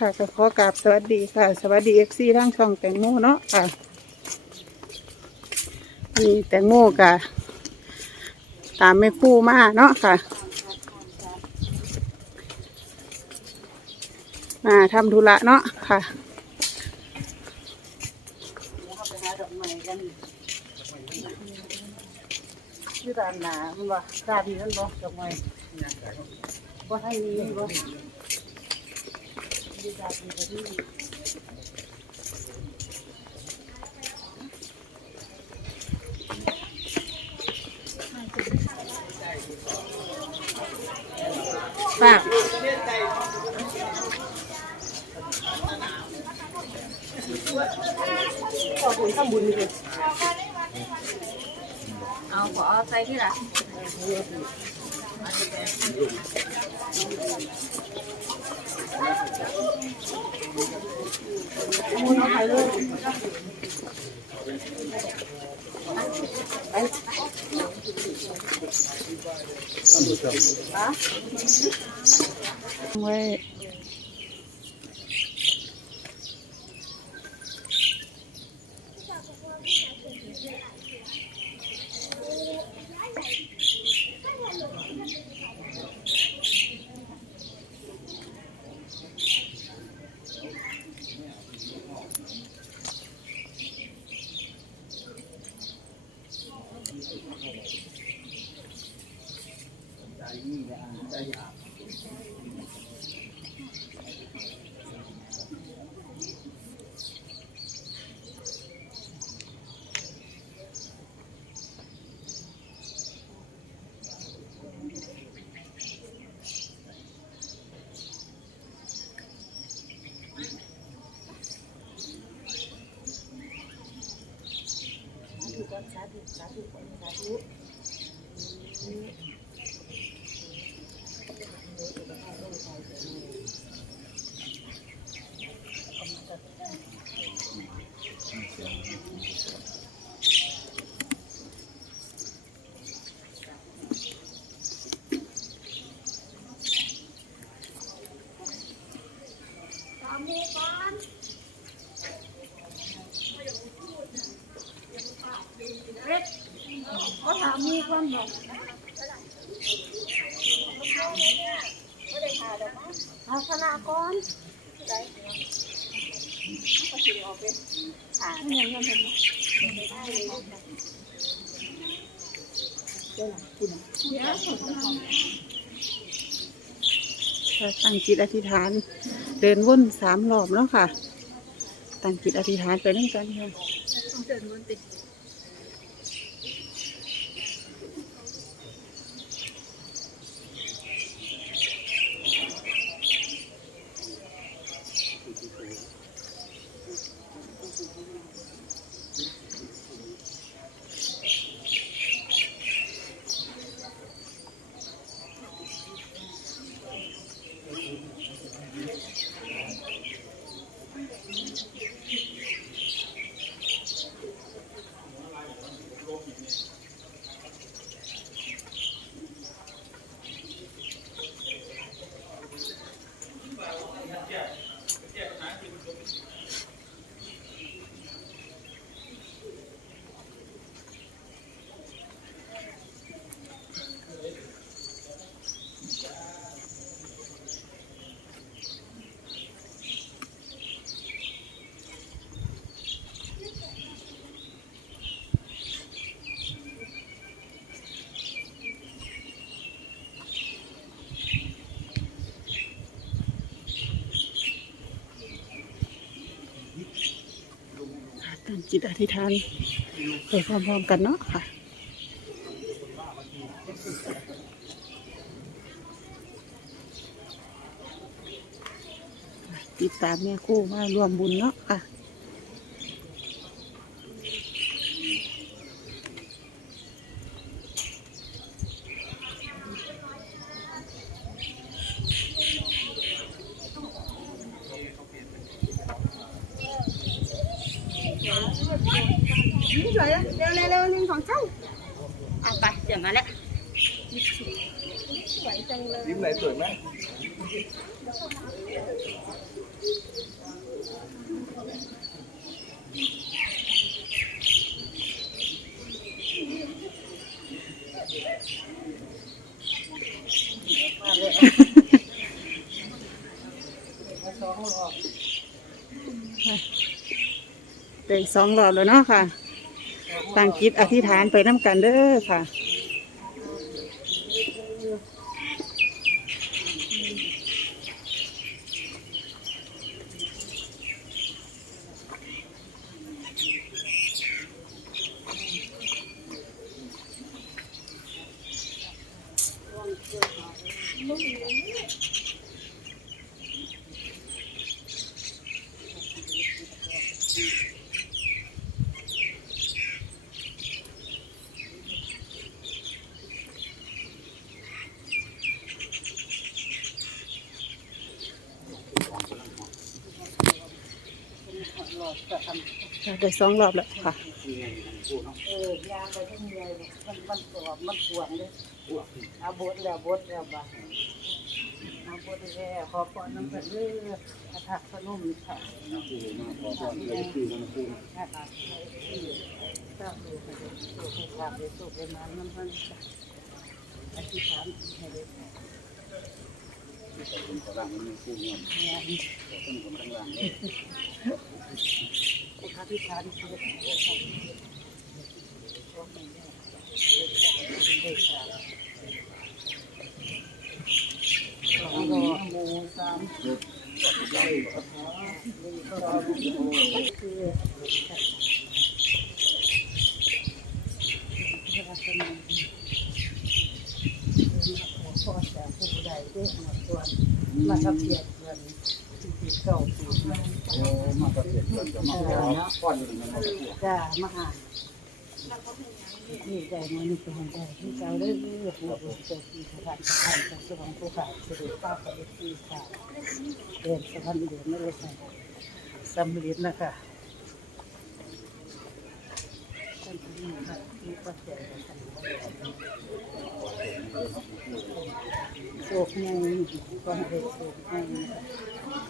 ค่ะก็ขอกราบสวัสดีค่ะ สวัสดีเอฟซีทั้งช่องแตงโมเนาะค่ะนี่แตงโมกะตามแม่คู่มาเนาะค่ะ มาทำธุระเนาะค่ะที่ร้านหนามันว่าคาดีนั่นบ่ดอกไม้บ่ให้มีบ่ ดีดาดีก็ดีป้าข อบุ ญทำบุญนี่เลยเอาขอเอาใส่ที่ เอาไปเลยไปไว้ค่ะตั้งจิตอธิษฐาน เดินวนสามรอบแล้วค่ะ ตั้งจิตอธิษฐานไปนั่งกันค่ะต้องเดินบนติด จิตอธิษฐานไปพร้อมๆกันเนาะค่ะติดตามแม่คู่มารวมบุญเนาะค่ะ เร็วเร็วเร็วลิงของเจ้าเอาไปเดี๋ยวมาแล้วยิ้มไหนสวยไหมมาเลยมาสองรอบเด็กสองรอบแล้วเนาะค่ะ ตั้งจิตอธิษฐานไปน้ำกันเด้อค่ะ ได้สองรอบแล้วค่ะเออยางไปทั้งเยมันมันกรอบมันกวนเลยเอาบดแล้วบดแล้วบ้าเอาบดแล้วขอพรน้ำกันเด้อพระทักพนมค่ะนะคะทราดูกันเลยสู้ให้ขาดเลยสู้ไปนานมันมันอธิษฐานให้เลยเนี่ยผู้อธิษฐานคือสองรอโมสามคือพระราชนพ่อแต่ผู้ใดได้ มาส่วนมาทำเพียรเงินที่เก่าปีมา โอ้มาตะเกียบกันจมาขอก้อนหนึ่งมันมาตะเกียบจ้ามาอ่านนี่ใจมันนี่เป็นใจที่เจ้าได้เลือกผู้บริสุทธิ์ที่สถานสถานของสวรรค์ผู้ขาดสิริป้าปฏิทีค่ะเดินสะพานเดือนไม่เลยค่ะสำเร็จนะคะท่านผู้นี้ค่ะมีปัจจัยกันโ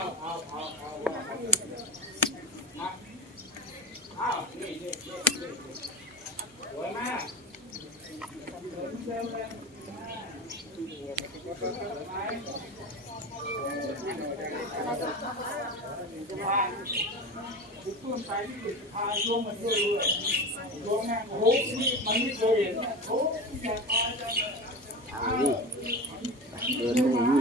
ศกยังความเหตุโศกยังค่ะตลอดที่สามค่ะเดินไป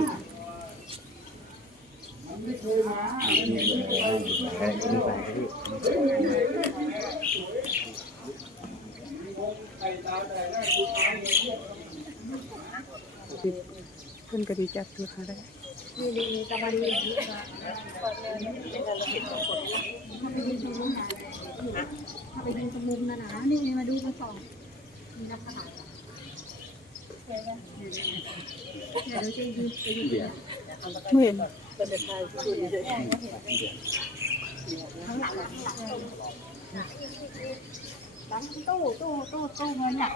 เพิ่นก็ดีจักคือค่ะได้นี่นี่นี่ตะวันนี้ถ้าไปยืนตรงมุมนะนะนี่มาดูมาส่องมีลักษณะเดี๋ยวเราจะยืนไปยืนไม่เห็นข้างหลังหลัง ตู้ตู้ตู้ตู้เงินอะ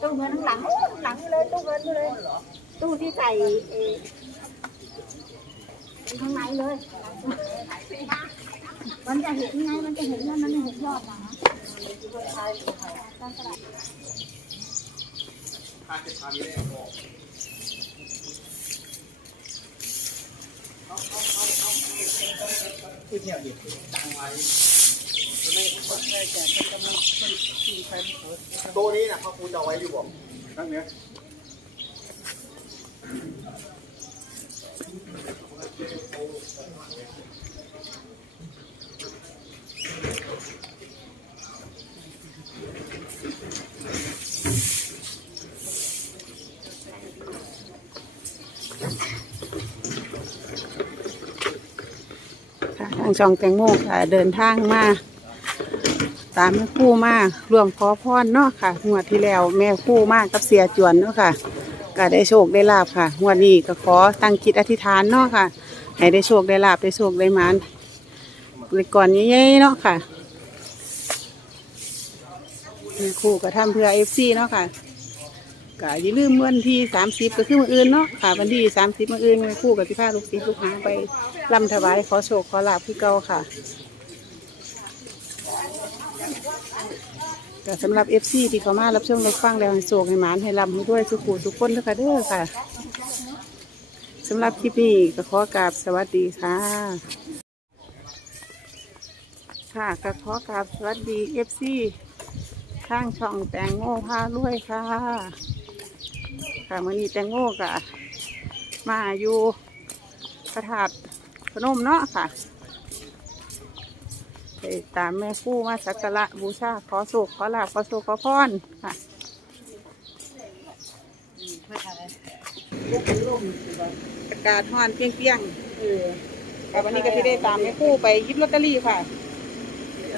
ตู้เงินข้างหลังข้างหลังเลยตู้เงินเลย ตู้ที่ใส่เอข้างในเลยมันจะเห็นไงมันจะเห็นแล้วมันไม่เห็นยอดนะตั้งตลาดโต๊ ตัวนี้นะพ่อคุณเอาไว้อยู่บ่นั่งเนี้ยทางช่องแตงโมค่ะเดินทางมา ตามแม่คู่มากรวมขอพรเนาะค่ะงวดที่แล้วแม่คู่มากกับเสียจวนเนาะค่ะก็ได้โชคได้ลาบค่ะงวดนี้ก็ขอตั้งจิตอธิษฐานเนาะค่ะ ให้ได้โชคได้ลาบได้โชคได้มานเลยก่อนใหญ่ๆเนาะค่ะแม่คู่ก็ทำเพื่อเอฟซีเนาะค่ะก็อย่าลืมวันที่สามสิบก็คือมื่ออื่นเนาะค่ะวันที่สามสิบมื่ออื่นแม่คู่กับที่พาลูกศิษย์ลูกหาไปลำถวายขอโชคขอลาบคือเก่าค่ะ ก็สำหรับเอฟซีที่เขามารับชมรับฟังแล้วให้โศกให้หมานให้ลำให้ด้วยสุขุทุกคนนะคะเด้อค่ะสำหรับคลิปนี้ก็ขอกราบสวัสดีค่ะ ค่ะก็ขอกราบสวัสดีเอฟซีข้างช่องแตงโง่พาด้วยค่ะ ค่ะมื่อนี้แตงโง่กะมาอยู่พระธาตุพนมเนาะค่ะ ไปตามแม่คู่มาสักการะบูชาขอสุขขอลาบขอสุขขอพรค่ะอากาศฮ้อนเปรี้ยงๆเออค่วันนี้ก็ที่ได้ตามแม่คู่ไปยิบลอตเตอรี่ค่ะ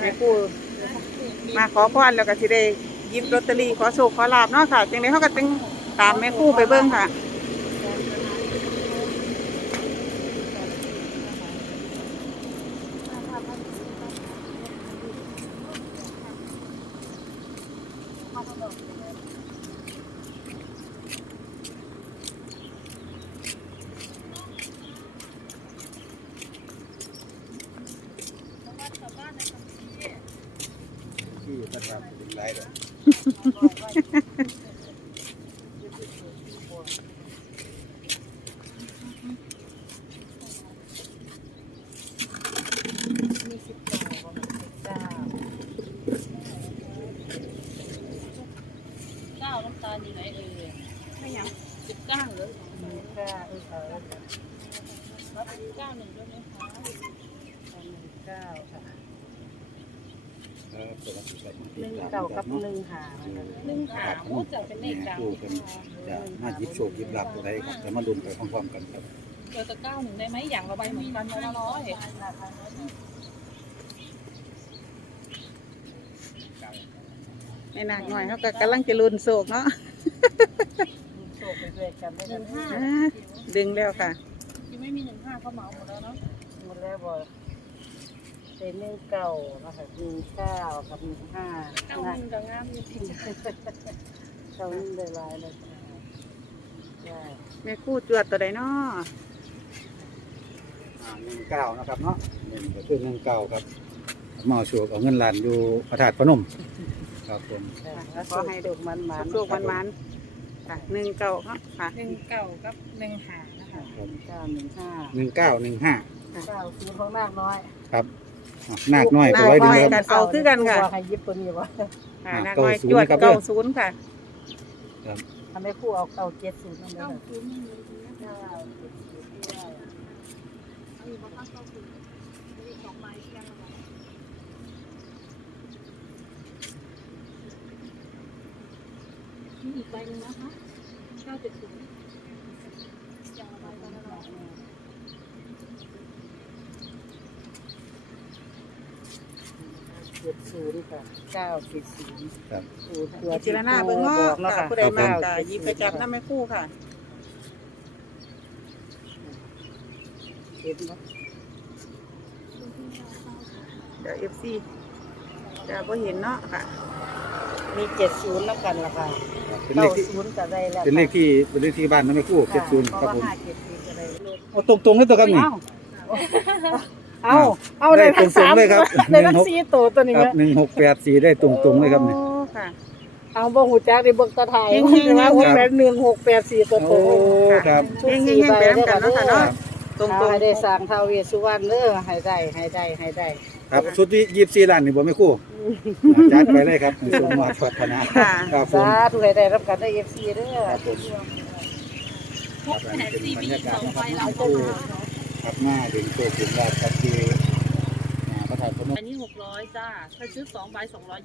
แม่คู่มาขอพรแล้วก็ที่ได้ยิบลอตเตอรี่ขอสุขขอลาบเนาะค่ะจังไดเขาก็ต้องตามแม่คู่ไปเบิ่งค่ะ ที่ประทับเป็นไรเลย เก้าน้ำตาลอยู่ไหนเอ่ยไม่ยังสิบเก้าเลยเก้าเออเออรับเก้าหนึ่งด้วยไหมคะหนึ่งเก้าค่ะเออเปิดรับผิดชอบหนึ่งเก้ากับหนึ่งหาหนึ่งหาโอ้จะเป็นเลขเก้าผู้เป็นจะมาหยิบโชคหยิบลาบตัวใดครับจะมาลุ้นไปพร้อมๆกันครับเจอตะเก้าหนึ่งได้ไหมอย่างละใบเหมือนกันละร้อยแม่นากหน่อยเขาก็กำลังจะลุนโศกเนาะโชคไปด้วยกันได้หนึ่งห้าอ่าดึงแล้วค่ะที่ ไม่มีหนึ่งห้าเขาเหมาหมดแล้วเนาะหมดแล้วบ่เป็นหนึ่งเก้านะคะหนึ่งเก้ากับหนึ่งห้าเก้าหนึ่งกับงามอยู่ที่เก้าหนึ่งได้หลายเลยใช่แม่ครู่จวดตัวใดเนาะหนึ่งเก้านะครับเนาะหนึ่งก็คือหนึ่งเก้าครับมาเอาโชคเอาเงินล้านอยู่พระธาตุพนมครับผมขอให้ดูมันมันโชคมันมันๆค่ะหนึ่งเก่าเนาะค่ะหนึ่งเก้ากับหนึ่งหา ผมเก้าหนึ่งห้าหนึ่งเก้าหนึ่งห้าเก้าซูนย์ของนาคน้อยครับอ่นาคน้อยไปไว้ดึงครับเอาคือกันค่ะใครยึดตัวนี้วะค่านักน้อยจวดเก้าศูนย์ค่ะ ทำให้คู่เอาเก้าเจ็ดศูนย์นั่นอีกใบหนึงนะคะ970 เจ็ดศูนย์ค่ะเก้าเจ็ดศูนย์ครับศูนย์ตัวพิจารณาเบิ่งบเนาะอกแล้วค่ะค่ะผู้ใดมากก็หยิบไปจับน้ำแม่ครู่ค่ะ เห็นไหมเดี๋ยวเอฟซีจะบ่เห็นเนาะค่ะ มีเจ็ดศูนย์แล้วกันล่ะค่ะเป็นเลเก้าขที่ศูนย์ก็ได้แล้วเป็นเลขที่เป็นเลขที่บ้านน้องแม่คู่เจ็ดศูนย์เพครับราะว่าผมห้าเจ็ดศูนย์ก็ได้ เลยโอ้ตรงๆเลยตัวครับนี่ เอาเอาเอาได้ทั้งสามได้ตรงๆเลยครับ ได้ทั้งสี่ตัวตัวนี้ครับหนึ่งหกแปดสี่ได้ตรงๆเลยครับนี่ โอ้ค่ะเอาบ่หูจักได้เบิ่งตาไทยเฮงๆใช่ไหมครับหกแปดหนึ่งหกแปดสี่ตัวโตโอ้ครับเฮงๆๆไปน้ำกันเนาะค่ะเนาะตรงเอาตรงให้ได้สร้างท้าวเวสสุวรรณเด้อให้ได้ให้ได้ให้ได้ ครับชุดที่ยี่สิบสี่ล้านนี่บ่แม่คู่จัดไปเลยครับสมมาพัฒนาค่ะ ครับผมสาธุให้ได้รับการได้ FC เด้อครับผม พกแผ่นซีบีสองใบเราก็มาครับหน้าถึงตัวถึงแบบตะกี้นครับอันนี้หกร้อยจ้า ถ้าซื้อสองใบสองร้อย